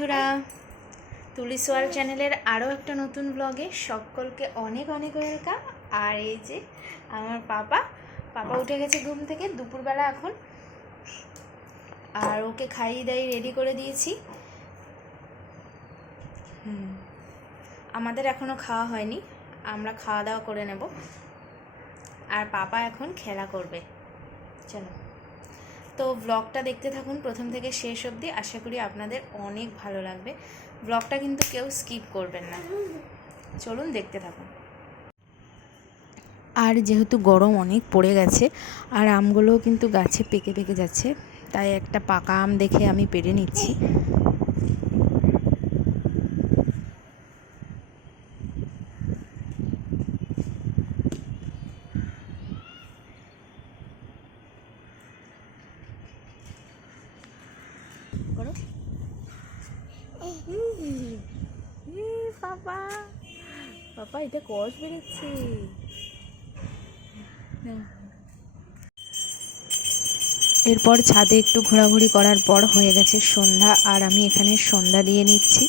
বন্ধুরা, তুলিস ওয়ার্ল্ড চ্যানেলের আরও একটা নতুন ব্লগে সকলকে অনেক অনেক ওয়েলকাম। আর এই যে আমার পাপা উঠে গেছে ঘুম থেকে দুপুরবেলা এখন, আর ওকে খাইয়ে দাইয়ে রেডি করে দিয়েছি। আমাদের এখনও খাওয়া হয়নি, আমরা খাওয়া দাওয়া করে নেব। আর পাপা এখন খেলা করবে। চলো, তো ব্লগটা দেখতে থাকুন প্রথম থেকে শেষ অবধি। আশা করি আপনাদের অনেক ভালো লাগবে। ব্লগটা কিন্তু কেউ স্কিপ করবেন না। চলুন দেখতে থাকুন। আর যেহেতু গরম অনেক পড়ে গেছে আর আমগুলোও কিন্তু গাছে পেকে পেকে যাচ্ছে, তাই একটা পাকা আম দেখে আমি পেড়ে নিচ্ছি। পাপা এটা কষ বেরোচ্ছে। এরপর ছাদে একটু ঘোরাঘুরি করার পর হয়ে গেছে সন্ধ্যা, আর আমি এখানে সন্ধ্যা দিয়ে নিচ্ছি।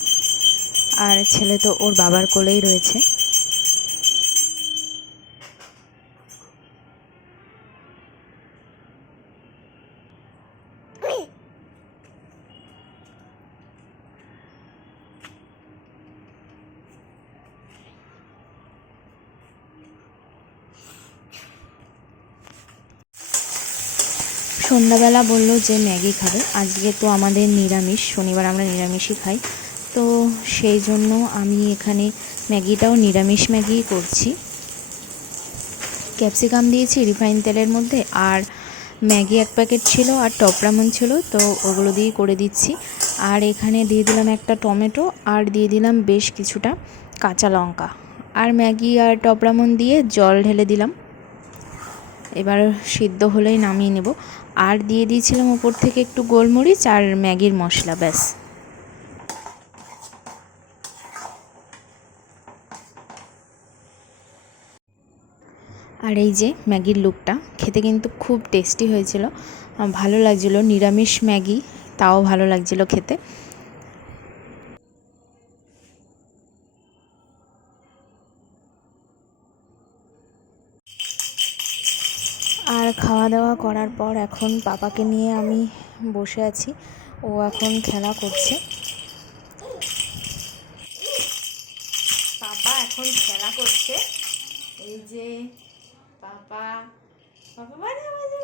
আর ছেলে তো ওর বাবার কোলেই রয়েছে। সন্ধ্যাবেলা বললো যে ম্যাগি খাবে। আজকে তো আমাদের নিরামিষ, শনিবার আমরা নিরামিষই খাই, তো সেই জন্য আমি এখানে ম্যাগিটাও নিরামিষ ম্যাগি করছি। ক্যাপসিকাম দিয়েছি রিফাইন তেলের মধ্যে, আর ম্যাগি এক প্যাকেট ছিল আর টপ রামন ছিল, তো ওগুলো দিয়েই করে দিচ্ছি। আর এখানে দিয়ে দিলাম একটা টমেটো, আর দিয়ে দিলাম বেশ কিছুটা কাঁচা লঙ্কা, আর ম্যাগি আর টপ রামন দিয়ে জল ঢেলে দিলাম। এবার সিদ্ধ হলেই নামিয়ে নেব। আর দিয়ে দিয়েছিলাম উপর থেকে একটু গোলমরিচ আর ম্যাগির মশলা, ব্যাস। আর এই যে ম্যাগির লুকটা, খেতে কিন্তু খুব টেস্টি হয়েছিল, ভালো লাগছিল। নিরামিষ ম্যাগি, তাও ভালো লাগছিল খেতে। আর খাওয়া দাওয়া করার পর এখন পাপাকে নিয়ে আমি বসে আছি, ও এখন খেলা করছে। পাপা এখন খেলা করছে, এই যে পাপা পাপা বাজে বাজে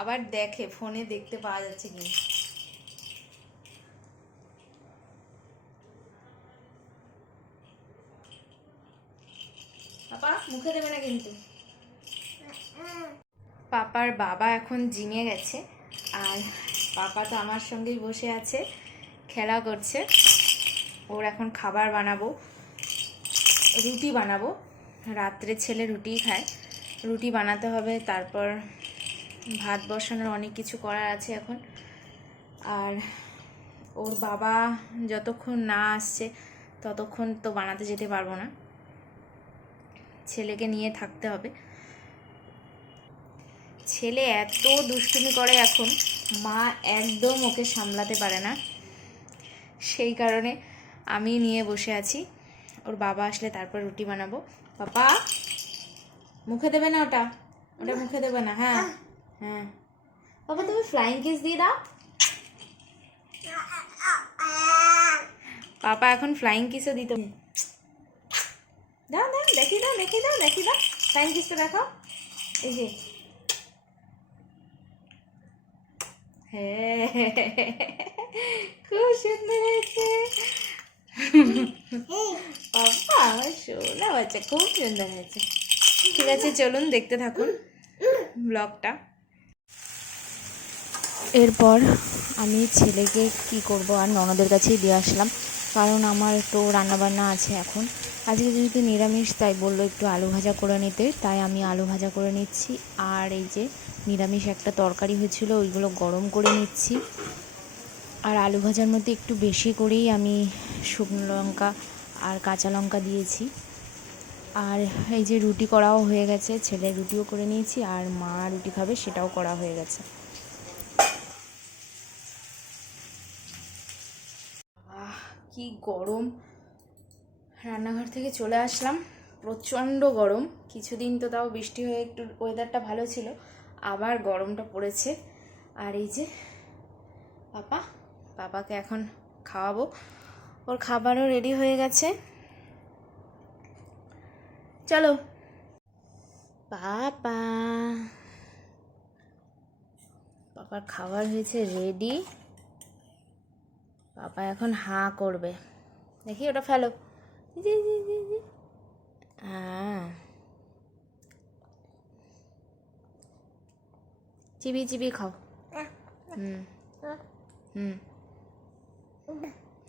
আবার দেখে ফোনে দেখতে পাওয়া যাচ্ছে কি। পাপা মুখে দেবে না কিন্তু। পাপার বাবা এখন জিমে গেছে, আর পাপা তো আমার সঙ্গেই বসে আছে, খেলা করছে। ওর এখন খাবার বানাবো, রুটি বানাবো। রাত্রে ছেলে রুটিই খায়, রুটি বানাতে হবে। তারপর ভাত বসানোর অনেক কিছু করার আছে এখন। আর ওর বাবা যতক্ষণ না আসছে ততক্ষণ তো বানাতে যেতে পারবো না, ছেলেকে নিয়ে থাকতে হবে। ছেলে এত দুষ্টুমি করে এখন, মা একদম ওকে সামলাতে পারে না, সেই কারণে আমি নিয়ে বসে আছি। ওর বাবা আসলে তারপর রুটি বানাবো। পাপা মুখে দেবে না, ওটা ওটা মুখে দেবে না। হ্যাঁ হ্যাঁ বাবা, তুমি ফ্লাইং কিস দিয়ে দাও। পাপা এখন ফ্লাইং কিসও দিতে। দাও দাও, দেখি দাও দেখি দাও দেখি দাও, ফ্লাইং কিসটা দেখাও। এই যে হ্যাঁ, খুব সুন্দর হয়েছে। বাবা আমার সোনা বাচ্চা, খুব সুন্দর হয়েছে। ঠিক আছে, চলুন দেখতে থাকুন ব্লগটা। এরপর আমি ছেলেকে কি করব, আর ননদের কাছেই দিয়ে আসলাম, কারণ আমার তো রান্নাবান্না আছে এখন। আজকে যেহেতু নিরামিষ, তাই বললো একটু আলু ভাজা করে নিতে, তাই আমি আলু ভাজা করে নিচ্ছি। আর এই যে নিরামিষ একটা তরকারি হয়েছিল, ওইগুলো গরম করে নিচ্ছি। আর আলু ভাজার মধ্যে একটু বেশি করেই আমি শুকনো লঙ্কা আর কাঁচা লঙ্কা দিয়েছি। আর এই যে রুটি করাও হয়ে গেছে, ছেলে রুটিও করে নিয়েছি, আর মা রুটি খাবে সেটাও করা হয়ে গেছে। কি গরম! রান্নাঘর থেকে চলে আসলাম, প্রচণ্ড গরম। কিছুদিন তো তাও বৃষ্টি হয়ে একটু ওয়েদারটা ভালো ছিল, আবার গরমটা পড়েছে। আর এই যে পাপাকে এখন খাওয়াবো, ওর খাবারও রেডি হয়ে গেছে। চলো পাপার খাবার হয়েছে রেডি। পাপা এখন হাঁ করবে, দেখি ওটা ফেলো। চিবিয়ে চিবিয়ে খাও। হুম হুম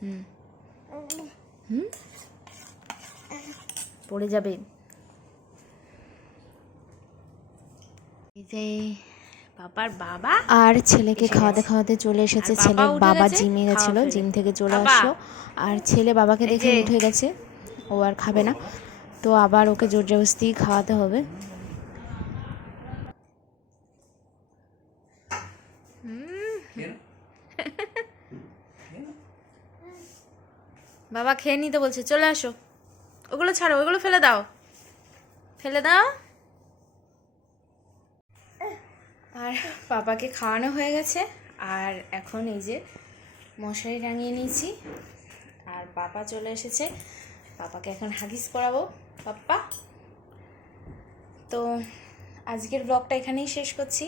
হুম হুম পড়ে যাবে। এই যে পাপার বাবা আর ছেলেকে খাওয়াতে খাওয়াতে চলে এসেছে। ছেলের বাবা জিমে গেছিলো, জিম থেকে চলে আসলো, আর ছেলে বাবাকে দেখে উঠে গেছে, ও আর খাবে না, তো আবার ওকে জোর জবরদস্তি খাওয়াতে হবে। বাবা খেয়ে নিতে বলছে, চলে আসো। ওগুলো ছাড়ো, ওগুলো ফেলে দাও, ফেলে দাও। আর পাপাকে খাওয়ানো হয়ে গেছে, আর এখন এই যে মশারি টাঙিয়ে নিয়েছি, আর পাপা চলে এসেছে। পাপাকে এখন হাগিস করাবো। পাপ্পা, তো আজকের ব্লগটা এখানেই শেষ করছি।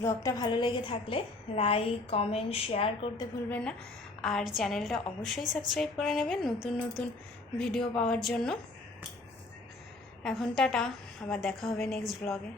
ব্লগটা ভালো লেগে থাকলে লাইক, কমেন্ট, শেয়ার করতে ভুলবেন না, আর চ্যানেলটা অবশ্যই সাবস্ক্রাইব করে নেবেন নতুন নতুন ভিডিও পাওয়ার জন্য। এখন টাটা, আবার দেখা হবে নেক্সট ব্লগে।